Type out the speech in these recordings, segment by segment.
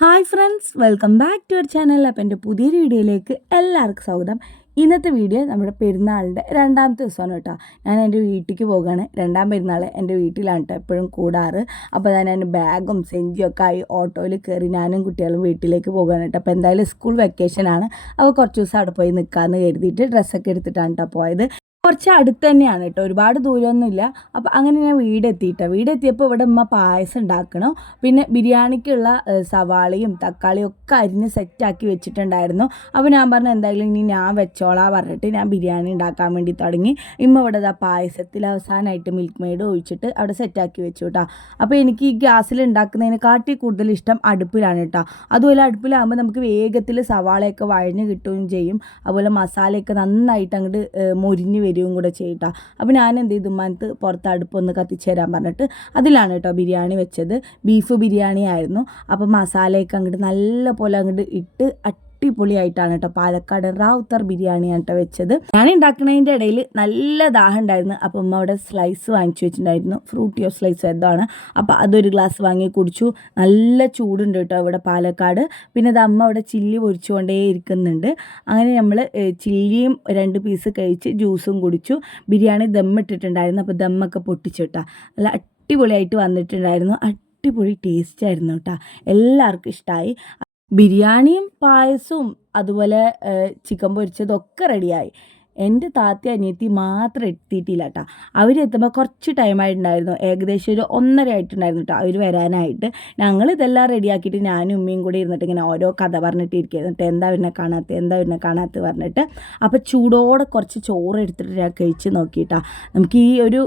Hi friends, welcome back to our channel. അപ്പോൾ എൻ്റെ പുതിയൊരു വീഡിയോയിലേക്ക് എല്ലാവർക്കും സ്വാഗതം. ഇന്നത്തെ വീഡിയോ നമ്മുടെ പെരുന്നാളിൻ്റെ രണ്ടാമത്തെ ദിവസമാണ് കേട്ടോ. ഞാൻ എൻ്റെ വീട്ടിലേക്ക് പോകുകയാണ്. രണ്ടാം പെരുന്നാൾ എൻ്റെ വീട്ടിലാണ് കേട്ടോ എപ്പോഴും കൂടാറ്. അപ്പോൾ ഞാൻ ബാഗും സെഞ്ചിയൊക്കെ ആയി ഓട്ടോയിൽ കയറി ഞാനും കുട്ടികളും വീട്ടിലേക്ക് പോകുകയാണ് കേട്ടോ. അപ്പോൾ എന്തായാലും സ്കൂൾ വെക്കേഷനാണ്. അപ്പോൾ കുറച്ച് ദിവസം അവിടെ പോയി നിൽക്കാമെന്ന് കരുതിയിട്ട് ഡ്രസ്സൊക്കെ എടുത്തിട്ടാണ് കേട്ടോ പോയത്. കുറച്ച് അടുത്ത് തന്നെയാണ് കേട്ടോ, ഒരുപാട് ദൂരമൊന്നുമില്ല. അപ്പോൾ അങ്ങനെ ഞാൻ വീടെത്തിയപ്പോൾ ഇവിടെ ഉമ്മ പായസം ഉണ്ടാക്കണം. പിന്നെ ബിരിയാണിക്കുള്ള സവാളയും തക്കാളിയും ഒക്കെ അരിഞ്ഞ് സെറ്റാക്കി വെച്ചിട്ടുണ്ടായിരുന്നു. അപ്പോൾ ഞാൻ പറഞ്ഞു എന്തായാലും ഇനി ഞാൻ വെച്ചോളാം പറഞ്ഞിട്ട് ഞാൻ ബിരിയാണി ഉണ്ടാക്കാൻ വേണ്ടി തുടങ്ങി. ഇമ്മ ഇവിടെ പായസത്തിൽ അവസാനമായിട്ട് മിൽക്ക് മെയ്ഡ് ഒഴിച്ചിട്ട് അവിടെ സെറ്റാക്കി വെച്ചു കേട്ടോ. അപ്പോൾ എനിക്ക് ഈ ഗ്യാസിൽ ഉണ്ടാക്കുന്നതിനെക്കാട്ടി കൂടുതൽ ഇഷ്ടം അടുപ്പിലാണ് കേട്ടോ. അതുപോലെ അടുപ്പിലാകുമ്പോൾ നമുക്ക് വേഗത്തിൽ സവാളയൊക്കെ വഴഞ്ഞ് കിട്ടുകയും ചെയ്യും. അതുപോലെ മസാലയൊക്കെ നന്നായിട്ട് അങ്ങോട്ട് മൊരിഞ്ഞ് വരും കൂടെ ചെയ്യട്ടോ. അപ്പോൾ ഞാൻ എന്ത് ചെയ്തു, ഉമ്മാനത്ത് പുറത്ത് അടുപ്പൊന്ന് കത്തിച്ച് തരാൻ പറഞ്ഞിട്ട് അതിലാണ് കേട്ടോ ബിരിയാണി വെച്ചത്. ബീഫ് ബിരിയാണി ആയിരുന്നു. അപ്പോൾ മസാലയൊക്കെ അങ്ങോട്ട് നല്ല പോലെ അങ്ങോട്ട് ഇട്ട് അടിപൊളിയായിട്ടാണ് കേട്ടോ പാലക്കാട് റാവുത്തർ ബിരിയാണിയാണ് കേട്ടോ വെച്ചത്. ഞാൻ ഉണ്ടാക്കുന്നതിൻ്റെ ഇടയിൽ നല്ല ദാഹം ഉണ്ടായിരുന്നു. അപ്പോൾ ഉമ്മ അവിടെ സ്ലൈസ് വാങ്ങിച്ചു വെച്ചിട്ടുണ്ടായിരുന്നു, ഫ്രൂട്ടിയോ സ്ലൈസ് എന്താണ്. അപ്പോൾ അതൊരു ഗ്ലാസ് വാങ്ങി കുടിച്ചു. നല്ല ചൂടുണ്ട് കേട്ടോ ഇവിടെ പാലക്കാട്. പിന്നെ അത് അമ്മ അവിടെ ചില്ലി പൊരിച്ചുകൊണ്ടേ ഇരിക്കുന്നുണ്ട്. അങ്ങനെ നമ്മൾ ചില്ലിയും 2 പീസ് കഴിച്ച് ജ്യൂസും കുടിച്ചു. ബിരിയാണി ദമ്മിട്ടിട്ടുണ്ടായിരുന്നു. അപ്പോൾ ദമ്മൊക്കെ പൊട്ടിച്ചിട്ടാ നല്ല അടിപൊളിയായിട്ട് വന്നിട്ടുണ്ടായിരുന്നു. അടിപൊളി ടേസ്റ്റ് ആയിരുന്നു കേട്ടോ, എല്ലാവർക്കും ഇഷ്ടമായി. ബിരിയാണിയും പായസവും അതുപോലെ ചിക്കൻ പൊരിച്ചതൊക്കെ റെഡിയായി. എൻ്റെ താത്തി അനിയത്തി മാത്രം എത്തിയിട്ടില്ല കേട്ടോ. അവരെത്തുമ്പോൾ കുറച്ച് ടൈമായിട്ടുണ്ടായിരുന്നു, ഏകദേശം ഒരു 1:30 ആയിട്ടുണ്ടായിരുന്നു കേട്ടോ അവർ വരാനായിട്ട്. ഞങ്ങളിതെല്ലാം റെഡിയാക്കിയിട്ട് ഞാനും ഉമ്മയും കൂടി ഇരുന്നിട്ട് ഇങ്ങനെ ഓരോ കഥ പറഞ്ഞിട്ട് ഇരിക്കുകയായിരുന്നു കേട്ടോ. എന്താ പിന്നെ കാണാത്ത പറഞ്ഞിട്ട്. അപ്പോൾ ചൂടോടെ കുറച്ച് ചോറ് എടുത്തിട്ട് ഞാൻ കഴിച്ച് നോക്കിയിട്ടാ. നമുക്ക് ഈ ഒരു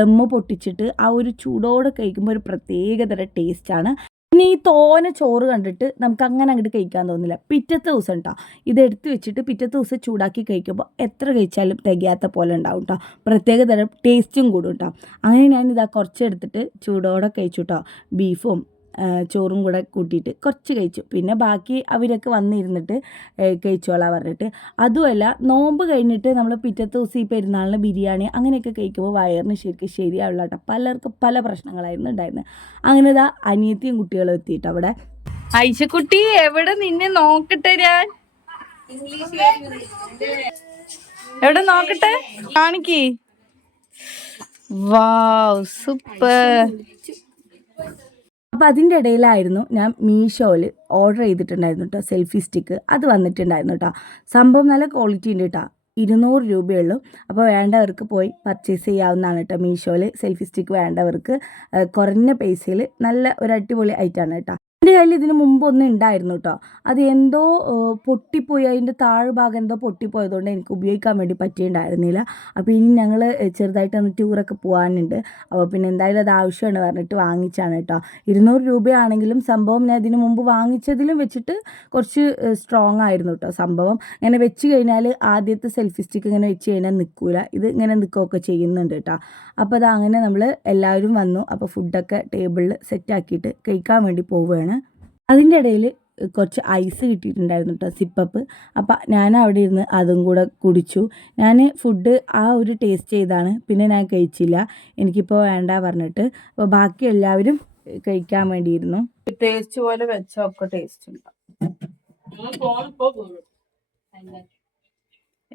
ദമ്മ് പൊട്ടിച്ചിട്ട് ആ ഒരു ചൂടോടെ കഴിക്കുമ്പോൾ ഒരു പ്രത്യേകതര ടേസ്റ്റാണ്. പിന്നെ ഈ തോനെ ചോറ് കണ്ടിട്ട് നമുക്ക് അങ്ങനെ അങ്ങോട്ട് കഴിക്കാൻ തോന്നില്ല. പിറ്റത്തെ ദിവസം കേട്ടോ ഇതെടുത്ത് വെച്ചിട്ട് പിറ്റത്തെ ദിവസം ചൂടാക്കി കഴിക്കുമ്പോൾ എത്ര കഴിച്ചാലും തികയാത്ത പോലെ ഉണ്ടാവും കേട്ടോ. പ്രത്യേക തരം ടേസ്റ്റും കൂടും കേട്ടോ. അങ്ങനെ ഞാനിതാ കുറച്ചെടുത്തിട്ട് ചൂടോടെ കഴിച്ചു കേട്ടോ. ബീഫും ചോറും കൂടെ കൂട്ടിയിട്ട് കുറച്ച് കഴിച്ചു. പിന്നെ ബാക്കി അവരൊക്കെ വന്നിരുന്നിട്ട് കഴിച്ചോളാം പറഞ്ഞിട്ട്. അതുമല്ല, നോമ്പ് കഴിഞ്ഞിട്ട് നമ്മൾ പിറ്റത്തെ ദിവസം ഈ പെരുന്നാളിന് ബിരിയാണി അങ്ങനെയൊക്കെ കഴിക്കുമ്പോൾ വയറിന് ശരിക്കും ശരിയാവില്ല കേട്ടോ. പലർക്കും പല പ്രശ്നങ്ങളായിരുന്നു ഉണ്ടായിരുന്നത്. അങ്ങനെ ഇതാ അനിയത്തിയും കുട്ടികളും എത്തിയിട്ട് അവിടെ. ഐശക്കുട്ടി എവിടെ നിന്നെ നോക്കട്ടെ, ഞാൻ എവിടെ നോക്കട്ടെ, കാണിക്ക്. വാവ്, സൂപ്പർ. അപ്പോൾ അതിൻ്റെ ഇടയിലായിരുന്നു ഞാൻ മീഷോയിൽ ഓർഡർ ചെയ്തിട്ടുണ്ടായിരുന്നു കേട്ടോ സെൽഫി സ്റ്റിക്ക്. അത് വന്നിട്ടുണ്ടായിരുന്നു കേട്ടോ. സംഭവം നല്ല ക്വാളിറ്റി ഉണ്ട് കേട്ടോ. 200 രൂപയുള്ളൂ. അപ്പോൾ വേണ്ടവർക്ക് പോയി പർച്ചേസ് ചെയ്യാവുന്നതാണ് കേട്ടോ. മീഷോയിൽ സെൽഫി സ്റ്റിക്ക് വേണ്ടവർക്ക് കുറഞ്ഞ പൈസയിൽ നല്ല ഒരു അടിപൊളി ഐറ്റമാണ് കേട്ടോ. എൻ്റെ കയ്യിൽ ഇതിന് മുമ്പൊന്നും ഉണ്ടായിരുന്നു കേട്ടോ. അത് എന്തോ പൊട്ടിപ്പോയി, അതിൻ്റെ താഴ്ഭാഗം എന്തോ പൊട്ടിപ്പോയതുകൊണ്ട് എനിക്ക് ഉപയോഗിക്കാൻ വേണ്ടി പറ്റിയിട്ടുണ്ടായിരുന്നില്ല. അപ്പോൾ ഇനി ഞങ്ങൾ ചെറുതായിട്ടൊന്ന് ടൂറൊക്കെ പോകാനുണ്ട്. അപ്പോൾ പിന്നെ എന്തായാലും അത് ആവശ്യമാണ് പറഞ്ഞിട്ട് വാങ്ങിച്ചാണ് കേട്ടോ. 200 രൂപയാണെങ്കിലും സംഭവം ഞാൻ ഇതിന് മുമ്പ് വാങ്ങിച്ചതിലും വെച്ചിട്ട് കുറച്ച് സ്ട്രോങ് ആയിരുന്നു കേട്ടോ സംഭവം. ഇങ്ങനെ വെച്ച് കഴിഞ്ഞാൽ ആദ്യത്തെ സെൽഫി സ്റ്റിക്ക് ഇങ്ങനെ വെച്ച് കഴിഞ്ഞാൽ നിൽക്കില്ല, ഇത് ഇങ്ങനെ നിൽക്കുകയൊക്കെ ചെയ്യുന്നുണ്ട് കേട്ടോ. അപ്പോൾ അത് അങ്ങനെ നമ്മൾ എല്ലാവരും വന്നു. അപ്പോൾ ഫുഡൊക്കെ ടേബിളിൽ സെറ്റാക്കിയിട്ട് കഴിക്കാൻ വേണ്ടി പോവുകയാണ്. അതിൻ്റെ ഇടയിൽ കുറച്ച് ഐസ് കിട്ടിയിട്ടുണ്ടായിരുന്നു കേട്ടോ, സിപ്പപ്പ്. അപ്പം ഞാൻ അവിടെ ഇരുന്ന് അതും കൂടെ കുടിച്ചു. ഞാൻ ഫുഡ് ആ ഒരു ടേസ്റ്റ് ചെയ്താണ്, പിന്നെ ഞാൻ കഴിച്ചില്ല, എനിക്കിപ്പോൾ വേണ്ട പറഞ്ഞിട്ട്. അപ്പോൾ ബാക്കി എല്ലാവരും കഴിക്കാൻ വേണ്ടിയിരുന്നു. ടേസ്റ്റ് പോലെ വെച്ചൊക്കെ ടേസ്റ്റ് ഉണ്ട്.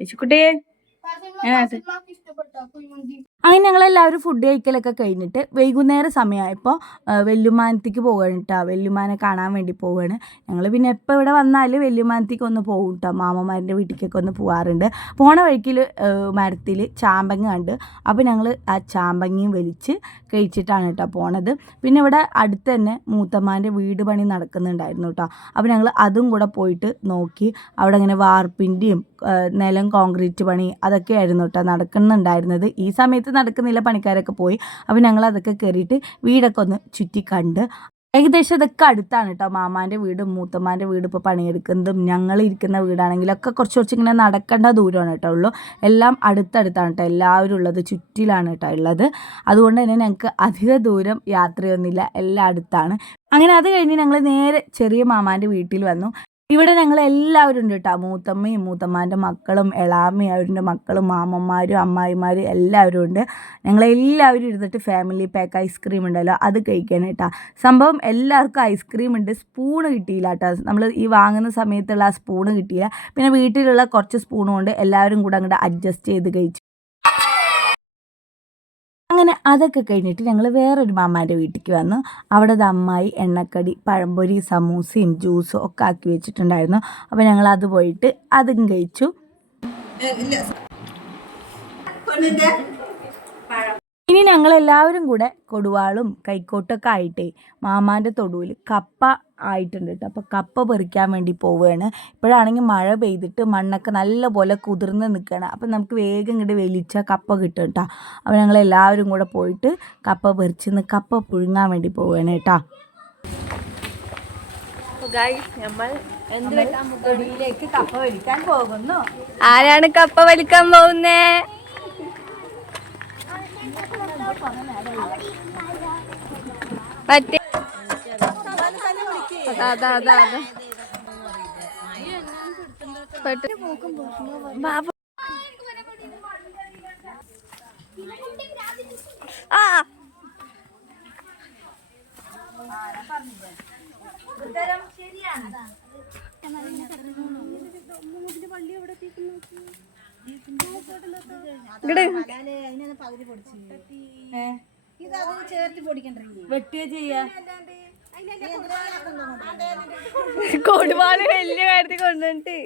ഐശക്കുട്ടിയെ അങ്ങനെ ഞങ്ങളെല്ലാവരും ഫുഡ് കഴിക്കലൊക്കെ കഴിഞ്ഞിട്ട് വൈകുന്നേരം സമയമായപ്പോൾ വെല്ലുമാനത്തേക്ക് പോവുകയാണ് കേട്ടോ. വെല്ലുമാനെ കാണാൻ വേണ്ടി പോവുകയാണ് ഞങ്ങൾ. പിന്നെ എപ്പോൾ ഇവിടെ വന്നാൽ വെല്ലുമാനത്തേക്ക് ഒന്ന് പോകും കേട്ടോ. മാമന്മാരുടെ വീട്ടിലേക്കൊക്കെ ഒന്ന് പോകാറുണ്ട്. പോണ വഴിക്കിൽ മരത്തിൽ ചാമ്പങ്ങ കണ്ട്. അപ്പോൾ ഞങ്ങൾ ആ ചാമ്പങ്ങയും വലിച്ച് കഴിച്ചിട്ടാണ് കേട്ടോ പോണത്. പിന്നെ ഇവിടെ അടുത്ത് തന്നെ മൂത്തമ്മാൻ്റെ വീട് പണി നടക്കുന്നുണ്ടായിരുന്നു കേട്ടോ. അപ്പോൾ ഞങ്ങൾ അതും കൂടെ പോയിട്ട് നോക്കി. അവിടെ ഇങ്ങനെ വാർപ്പിൻ്റെയും നിലം കോൺക്രീറ്റ് പണി അതൊക്കെ ആയിരുന്നു കേട്ടോ നടക്കുന്നുണ്ടായിരുന്നത്. ഈ സമയത്ത് നടക്കുന്നില്ല, പണിക്കാരൊക്കെ പോയി. അപ്പോൾ ഞങ്ങൾ അതൊക്കെ കയറിയിട്ട് വീടൊക്കെ ഒന്ന് ചുറ്റി കണ്ട്. ഏകദേശം ഇതൊക്കെ അടുത്താണ് കേട്ടോ. മാമാൻ്റെ വീടും മൂത്തമ്മാൻ്റെ വീട് ഇപ്പോൾ പണിയെടുക്കുന്നതും ഞങ്ങളിരിക്കുന്ന വീടാണെങ്കിലൊക്കെ കുറച്ച് ഇങ്ങനെ നടക്കേണ്ട ദൂരമാണ് കേട്ടോ ഉള്ളൂ. എല്ലാം അടുത്തടുത്താണ് കേട്ടോ എല്ലാവരും ഉള്ളത്, ചുറ്റിലാണ് കേട്ടോ ഉള്ളത്. അതുകൊണ്ട് തന്നെ ഞങ്ങൾക്ക് അധിക ദൂരം യാത്രയൊന്നുമില്ല, എല്ലാം അടുത്താണ്. അങ്ങനെ അത് കഴിഞ്ഞ് ഞങ്ങൾ നേരെ ചെറിയ മാമാൻ്റെ വീട്ടിൽ വന്നു. ഇവിടെ ഞങ്ങൾ എല്ലാവരും ഉണ്ട് കേട്ടോ. മൂത്തമ്മയും മൂത്തമ്മാൻ്റെ മക്കളും എളാമ്മയും അവരുടെ മക്കളും മാമന്മാരും അമ്മായിമാരും എല്ലാവരും ഉണ്ട്. ഞങ്ങളെല്ലാവരും ഇരുന്നിട്ട് ഫാമിലി പാക്ക് ഐസ്ക്രീം ഉണ്ടല്ലോ അത് കഴിക്കാൻ കേട്ടോ. സംഭവം എല്ലാവർക്കും ഐസ്ക്രീം ഉണ്ട്, സ്പൂണ് കിട്ടിയില്ല കേട്ടോ. നമ്മൾ ഈ വാങ്ങുന്ന സമയത്തുള്ള ആ സ്പൂണ് കിട്ടിയില്ല. പിന്നെ വീട്ടിലുള്ള കുറച്ച് സ്പൂണും കൊണ്ട് എല്ലാവരും കൂടെ അങ്ങോട്ട് അഡ്ജസ്റ്റ് ചെയ്ത് കഴിച്ചു. അങ്ങനെ അതൊക്കെ കഴിഞ്ഞിട്ട് ഞങ്ങൾ വേറൊരു മാമാൻ്റെ വീട്ടിലേക്ക് വന്നു. അവിടെ അമ്മായി എണ്ണക്കടി, പഴംപൊരി, സമൂസയും ജ്യൂസും ഒക്കെ ആക്കി വെച്ചിട്ടുണ്ടായിരുന്നു. അപ്പോൾ ഞങ്ങൾ അത് പോയിട്ട് അതും കഴിച്ചു. ഇനി ഞങ്ങളെല്ലാവരും കൂടെ കൊടുവാളും കൈക്കോട്ടൊക്കെ ആയിട്ടേ മാമാൻ്റെ തൊടുവിൽ കപ്പ ആയിട്ടുണ്ട് കേട്ടോ. അപ്പോൾ കപ്പ പറിക്കാൻ വേണ്ടി പോവുകയാണ്. ഇപ്പോഴാണെങ്കിൽ മഴ പെയ്തിട്ട് മണ്ണൊക്കെ നല്ലപോലെ കുതിർന്ന് നിൽക്കുകയാണ്. അപ്പോൾ നമുക്ക് വേഗം ഇങ്ങോട്ട് വലിച്ച കപ്പ കിട്ടും കേട്ടോ. അപ്പോൾ ഞങ്ങളെല്ലാവരും കൂടെ പോയിട്ട് കപ്പ പറിച്ച് കപ്പ പുഴുങ്ങാൻ വേണ്ടി പോവുകയാണ് കേട്ടോ. തൊടിയിലേക്ക് കപ്പ വലിക്കാൻ പോകുന്നു. ആരാണ് കപ്പ വലിക്കാൻ പോകുന്നേ? മറ്റേ അതാ അതാ അതാ ആ കൊടുവാള് വലിയ കാര്യത്തിൽ കൊണ്ടുവന്നിട്ട്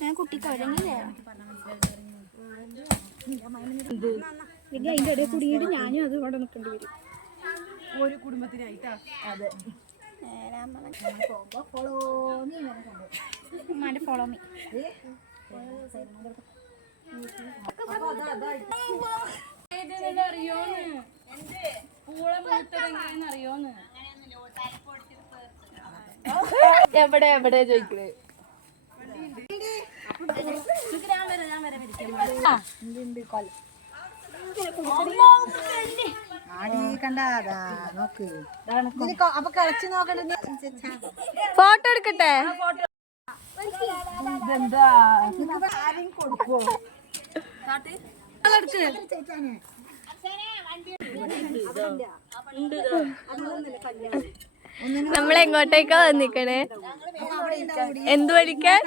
ഞാൻ കുട്ടി കുഴങ്ങില്ലേ അതിന്റെ ഇടയിൽ കുടുങ്ങിയിട്ട് ഞാനും അത് ഇവിടെ നിൽക്കേണ്ടി വരും ഒരു കുടുംബത്തിനായിട്ടാ. അതെ ഫോളോ മീ എവിടെ എവിടെ ചോദിക്കണേ? ഫോട്ടോ എടുക്കട്ടെ? നമ്മളെങ്ങോട്ടേക്കാ വന്നിക്കണേ? എന്ത് വലിക്കാൻ?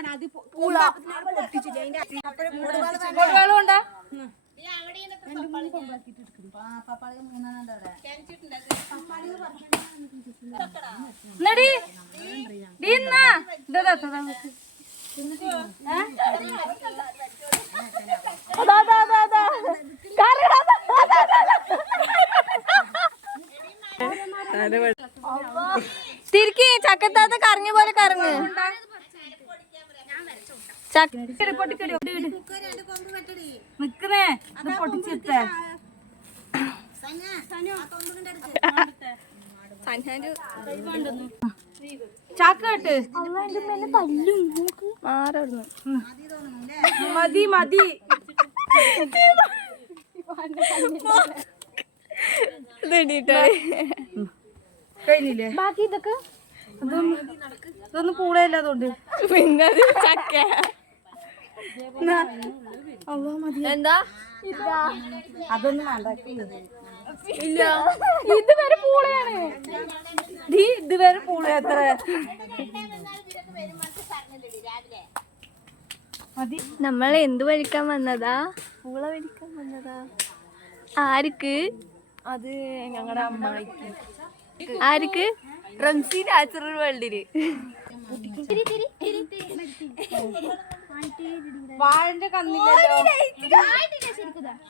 തിരിക്കി ചക്കത്താത്ത കറങ്ങിയ പോലെ കറങ്ങ്. ചാക്കാട്ട് മതി മതി കഴിഞ്ഞില്ലേ? ബാക്കി ഇതൊക്കെ ഇതൊന്നും പൂളയല്ല അതുകൊണ്ട് പിന്നെ ചക്ക എന്താ അതൊന്നും ഇല്ല. ഇതുവരെ പൂളയാണ്. ഇതുവരെ പൂള എത്ര നമ്മൾ എന്ത് വലിക്കാൻ വന്നതാ? പൂള വലിക്കാൻ വന്നതാ. ആർക്ക്? അത് ഞങ്ങളുടെ അമ്മായിക്ക്. ആർക്ക്? റംസി നാച്ചുറൽ വേൾഡില്. വാഴന്റെ കന്നില്ലല്ലോ.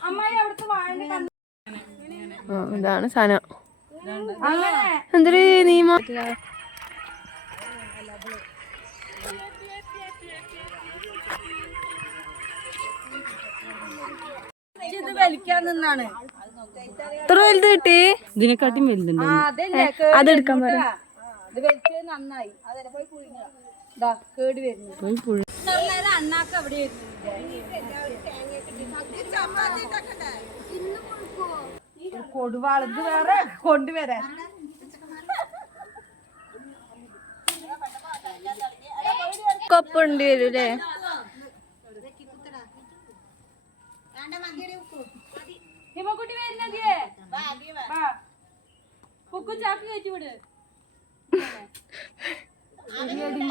അമ്മായി അവിടുത്തെ വാഴന്റെ കന്ന്. ഇതാണ് സാധനം. എന്തൊരു നിയമം. ഇത് വലിക്കാൻ നിന്നാണ്. ഇത്ര വലുത് കിട്ടി? ഇതിനെക്കാട്ടും വലുതുണ്ട്. അതെടുക്കാൻ പറ. ഇത് വലിച്ചത് നന്നായി. അതല്ല പോയി പുഴുങ്ങ കേടി വരുന്നു. അണ്ണാക്ക് അവിടെ കൊടുവാളത് വേറെ കൊണ്ടുവരാൻ. രണ്ടാൾക്കും ഒപ്പം ഉണ്ട് വരും അല്ലേ?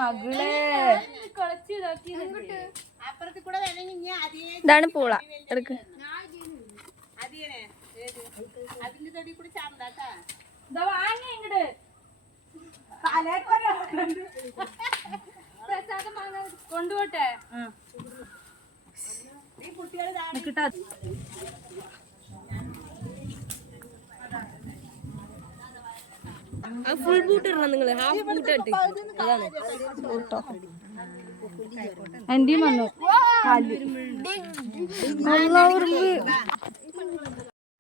മകളെ ഇതാണ് പൂള. എടുക്ക്. കൊണ്ടുപോട്ടെ. കിട്ടാ ഫുൾ ബൂട്ട് ഇടണം നിങ്ങൾ. ഹാഫ് ബൂട്ട് ഇട്ട് അതാണ് ബൂട്ടോ. എന്റെയും വന്നു.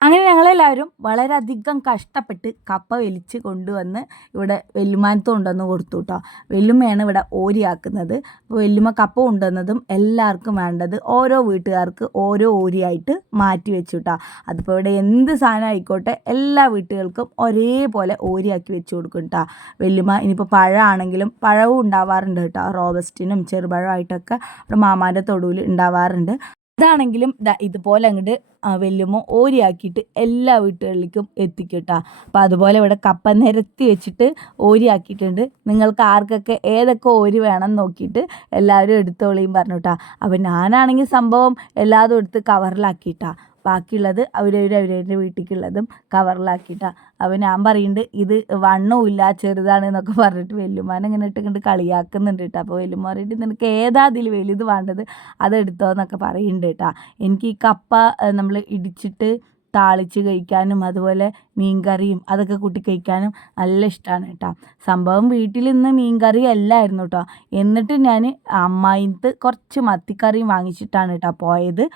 അങ്ങനെ ഞങ്ങളെല്ലാവരും വളരെയധികം കഷ്ടപ്പെട്ട് കപ്പ വലിച്ച് കൊണ്ടുവന്ന് ഇവിടെ വെല്ലുമാനത്ത് കൊണ്ടുവന്ന് കൊടുത്തു കേട്ടോ. വെല്ലുമ്മയാണ് ഇവിടെ ഓരിയാക്കുന്നത്. അപ്പോൾ വെല്ലുമ്മ കപ്പ കൊണ്ടുവന്നതും എല്ലാവർക്കും വേണ്ടത് ഓരോ വീട്ടുകാർക്ക് ഓരോ ഓരിയായിട്ട് മാറ്റി വെച്ചു കേട്ടോ. അതിപ്പോൾ ഇവിടെ എന്ത് സാധനം ആയിക്കോട്ടെ എല്ലാ വീട്ടുകൾക്കും ഒരേപോലെ ഓരിയാക്കി വെച്ച് കൊടുക്കും കേട്ടോ വെല്ലുമ്മ. ഇനിയിപ്പോൾ പഴമാണെങ്കിലും പഴവും ഉണ്ടാവാറുണ്ട് കേട്ടോ. റോബസ്റ്റിനും ചെറുപഴമായിട്ടൊക്കെ ഇവിടെ മാമാൻ്റെ തൊടുവിൽ ഉണ്ടാവാറുണ്ട്. ഇതാണെങ്കിലും ഇതുപോലെ അങ്ങോട്ട് വെല്ലുമ്മ ഓരിയാക്കിയിട്ട് എല്ലാ വീട്ടുകളിലേക്കും എത്തിക്കട്ടോ. അപ്പോൾ അതുപോലെ ഇവിടെ കപ്പ നിരത്തി വെച്ചിട്ട് ഓരിയാക്കിയിട്ടുണ്ട്. നിങ്ങൾക്ക് ആർക്കൊക്കെ ഏതൊക്കെ ഓരി വേണം നോക്കിയിട്ട് എല്ലാവരും എടുത്തോളിയും പറഞ്ഞു കേട്ടോ. അപ്പോൾ ഞാനാണെങ്കിൽ സംഭവം എല്ലാതും എടുത്ത് കവറിലാക്കിയിട്ടാ. ബാക്കിയുള്ളത് അവരവരുടെ വീട്ടിലേക്കുള്ളതും കവറിലാക്കിയിട്ടാണ്. അപ്പോൾ ഞാൻ പറയുന്നുണ്ട് ഇത് വണ്ണവും ചെറുതാണ് എന്നൊക്കെ പറഞ്ഞിട്ട് വെല്ലുമാനെ ഇങ്ങനെ ഇട്ടുകൊണ്ട് കളിയാക്കുന്നുണ്ട് കേട്ടോ. അപ്പോൾ വെല്ലുമ്മ പറഞ്ഞിട്ട് നിനക്ക് ഏതാ അതിൽ വലുത് വേണ്ടത് അതെടുത്തോ എന്നൊക്കെ പറയുന്നുണ്ട് കേട്ടോ. എനിക്ക് ഈ കപ്പ നമ്മൾ ഇടിച്ചിട്ട് താളിച്ച് കഴിക്കാനും അതുപോലെ മീൻകറിയും അതൊക്കെ കൂട്ടി കഴിക്കാനും നല്ല ഇഷ്ടമാണ് കേട്ടോ. സംഭവം വീട്ടിൽ ഇന്ന് മീൻകറി അല്ലായിരുന്നു കേട്ടോ. എന്നിട്ട് ഞാൻ അമ്മായിത്ത് കുറച്ച് മത്തിക്കറിയും വാങ്ങിച്ചിട്ടാണ് കേട്ടോ പോയത്.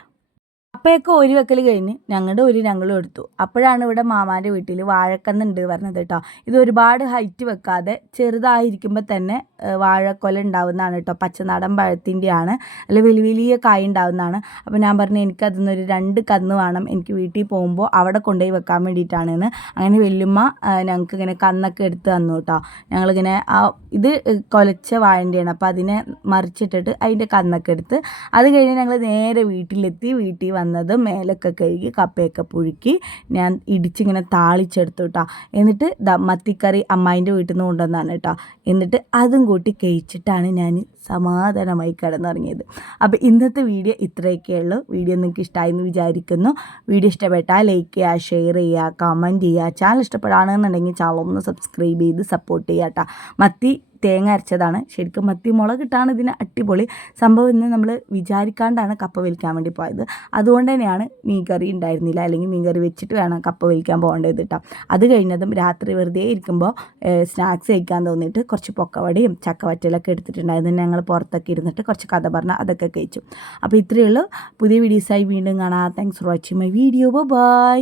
കപ്പയൊക്കെ ഒരു വെക്കൽ കഴിഞ്ഞ് ഞങ്ങളും എടുത്തു. അപ്പോഴാണ് ഇവിടെ മാമാൻ്റെ വീട്ടിൽ വാഴക്കന്നുണ്ട് പറഞ്ഞത് കേട്ടോ. ഇത് ഒരുപാട് ഹൈറ്റ് വെക്കാതെ ചെറുതായിരിക്കുമ്പോൾ തന്നെ വാഴക്കൊല ഉണ്ടാവുന്നതാണ് കേട്ടോ. പച്ചനാടൻ പഴത്തിൻ്റെയാണ്. അല്ല വലിയ വലിയ കായ് ഉണ്ടാവുന്നതാണ്. അപ്പോൾ ഞാൻ പറഞ്ഞു എനിക്കതിന്നൊരു 2 കന്ന് വേണം, എനിക്ക് വീട്ടിൽ പോകുമ്പോൾ അവിടെ കൊണ്ടുപോയി വെക്കാൻ വേണ്ടിയിട്ടാണെന്ന്. അങ്ങനെ വെല്ലുമ്മ ഞങ്ങൾക്ക് ഇങ്ങനെ കന്നൊക്കെ എടുത്ത് തന്നു കേട്ടോ. ഞങ്ങളിങ്ങനെ ഇത് കൊലച്ച വാഴൻ്റെയാണ്. അപ്പോൾ അതിനെ മറിച്ചിട്ടിട്ട് അതിൻ്റെ കന്നൊക്കെ എടുത്ത് അത് കഴിഞ്ഞ് ഞങ്ങൾ നേരെ വീട്ടിലെത്തി. വീട്ടിൽ വന്നത് മേലൊക്കെ കഴുകി കപ്പയൊക്കെ പുഴുക്കി ഞാൻ ഇടിച്ചിങ്ങനെ താളിച്ചെടുത്തു കേട്ടോ. എന്നിട്ട് മത്തിക്കറി അമ്മായിൻ്റെ വീട്ടിൽ നിന്ന് കൊണ്ടുവന്നാണ് കേട്ടോ. എന്നിട്ട് അതും കൂട്ടി കഴിച്ചിട്ടാണ് ഞാൻ സമാധാനമായി കിടന്നുറങ്ങിയത്. അപ്പോൾ ഇന്നത്തെ വീഡിയോ ഇത്രയൊക്കെയുള്ളൂ. വീഡിയോ നിങ്ങൾക്ക് ഇഷ്ടമായി എന്ന് വിചാരിക്കുന്നു. വീഡിയോ ഇഷ്ടപ്പെട്ടാൽ ലൈക്ക് ചെയ്യുക, ഷെയർ ചെയ്യുക, കമൻറ്റ് ചെയ്യുക. ചാനൽ ഇഷ്ടപ്പെടുകയാണെന്നുണ്ടെങ്കിൽ ചാനൽ ഒന്ന് സബ്സ്ക്രൈബ് ചെയ്ത് സപ്പോർട്ട് ചെയ്യുക കേട്ടോ. മത്തി തേങ്ങ അരച്ചതാണ്. ശരിക്കും മത്തി മുളകിട്ടാണ് ഇതിന് അടിപൊളി സംഭവം. ഇന്ന് നമ്മൾ വിചാരിക്കാണ്ടാണ് കപ്പ വലിക്കാൻ വേണ്ടി പോയത്. അതുകൊണ്ട് തന്നെയാണ് മീൻകറി ഉണ്ടായിരുന്നില്ല. അല്ലെങ്കിൽ മീൻകറി വെച്ചിട്ട് വേണം കപ്പ വലിക്കാൻ പോകേണ്ടത് കേട്ടോ. അത് കഴിഞ്ഞതും രാത്രി വെറുതെ ഇരിക്കുമ്പോൾ സ്നാക്സ് കഴിക്കാൻ തോന്നിയിട്ട് കുറച്ച് പൊക്കവടയും ചക്കവറ്റലൊക്കെ എടുത്തിട്ടുണ്ടായിരുന്നു. ഞങ്ങൾ പുറത്തൊക്കെ ഇരുന്നിട്ട് കുറച്ച് കഥ പറഞ്ഞാൽ അതൊക്കെ കഴിച്ചു. അപ്പോൾ ഇത്രയേ ഉള്ളൂ. പുതിയ വീഡിയോസായി വീണ്ടും കാണാം. Thanks for watching my video. By.